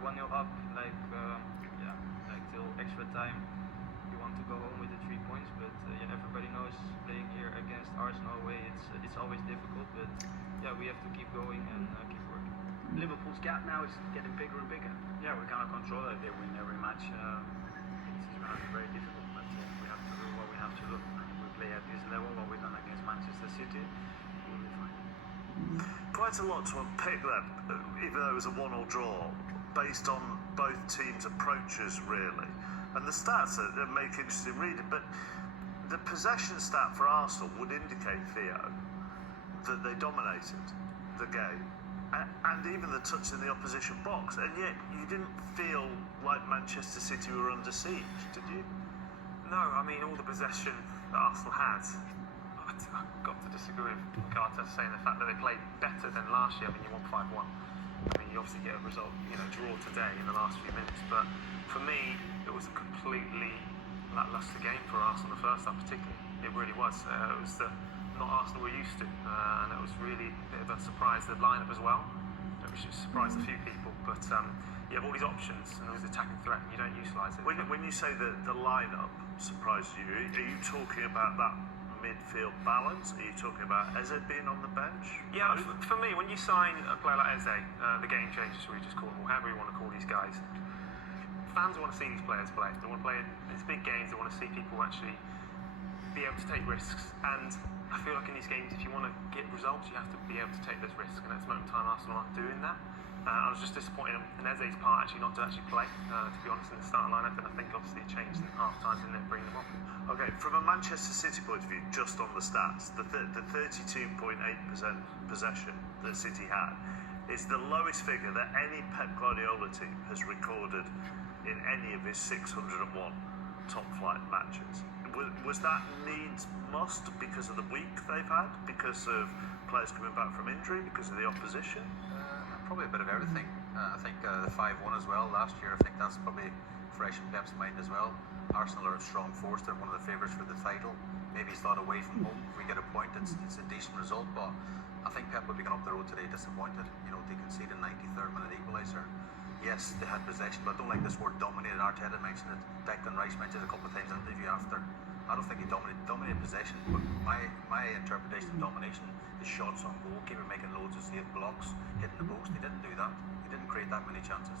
1-0 up, like till extra time, you want to go home with the 3 points. But everybody knows playing here against Arsenal away, it's always difficult. But we have to keep going and keep working. Liverpool's gap now is getting bigger and bigger. Yeah, we cannot control it. They win every match. It's going to be very difficult, but we have to do what we have to do. We play at this level, what we've done against Manchester City, we'll be fine. Quite a lot to unpick then, even though it was a 1-1 draw, based on both teams' approaches, really. And the stats make interesting reading, but the possession stat for Arsenal would indicate, Theo, that they dominated the game, and even the touch in the opposition box, and yet you didn't feel like Manchester City were under siege, did you? No, I mean, all the possession that Arsenal had, I've got to disagree with Carter saying the fact that they played better than last year. I mean, you won 5-1. I mean, you obviously get a result, draw today in the last few minutes, but for me, it was a completely lacklustre game for Arsenal in the first half, particularly. It really was. It was not Arsenal we're used to, and it was really a bit of a surprise, the lineup as well, which surprised a few people. But you have all these options and there's attacking threat, and you don't utilise it. When you say that the lineup surprised you, are you talking about that midfield balance? Are you talking about Eze being on the bench? Yeah, for me, when you sign a player like Eze, the game changers, we just call them, or however you want to call these guys, fans want to see these players play. They want to play in these big games. They want to see people actually be able to take risks. And I feel like in these games, if you want to get results, you have to be able to take those risks. And at this moment in time, Arsenal aren't doing that. I was just disappointed in Eze's part actually not to actually play, to be honest, in the starting lineup. And I think obviously it changed in half time and then bring them on. Okay, from a Manchester City point of view, just on the stats, the 32.8% possession that City had is the lowest figure that any Pep Guardiola team has recorded in any of his 601 top-flight matches. Was that needs must because of the week they've had, because of players coming back from injury, because of the opposition? Probably a bit of everything. I think the 5-1 as well last year, I think that's probably fresh in Pep's mind as well. Arsenal are a strong force, they're one of the favourites for the title. Maybe it's not away from home. If we get a point, it's a decent result, but I think Pep will be going up the road today disappointed. They conceded a 93rd minute equaliser. Yes, they had possession, but I don't like this word dominated. Arteta mentioned it, Declan Rice mentioned it a couple of times in the interview after. I don't think he dominated possession, but my interpretation of domination is shots on goal, keeper making loads of safe blocks, hitting the post. He didn't do that. He didn't create that many chances.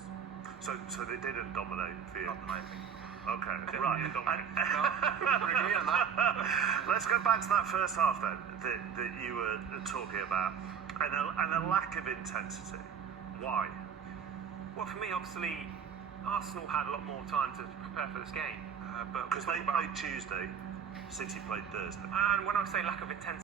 So they didn't dominate for you? Not in my opinion. Okay, right. We agree on that. Let's go back to that first half then, that you were talking about, and a lack of intensity. Why? Well, for me, obviously, Arsenal had a lot more time to prepare for this game. Because they played Tuesday, City played Thursday. And when I say lack of intensity,